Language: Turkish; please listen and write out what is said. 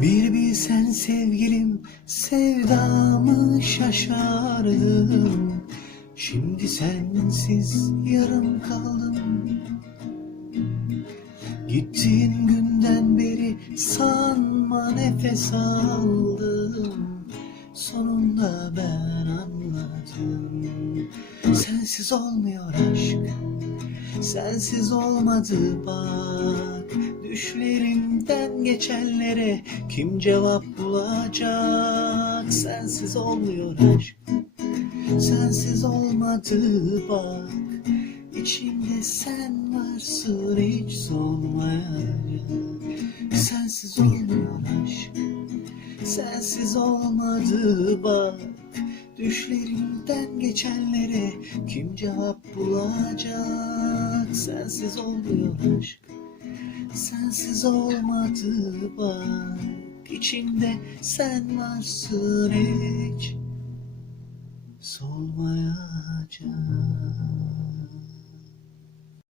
Bir bilsen sevgilim sevdamı şaşardım. Şimdi sensiz yarım kaldım. Gittiğin günden beri sanma nefes aldım. Sonunda ben anladım. Sensiz olmuyor aşk Sensiz olmadı bak Düşlerimden geçenlere Kim cevap bulacak? Sensiz olmuyor aşk Sensiz olmadı bak. İçimde sen varsın hiç solmayacak Sensiz olmuyor aşk Sensiz olmadı bak. Düşlerimden geçenlere kim cevap bulacak? Sensiz olmuyor aşk Sensiz olmadı bak İçimde sen varsın hiç. Solmayacak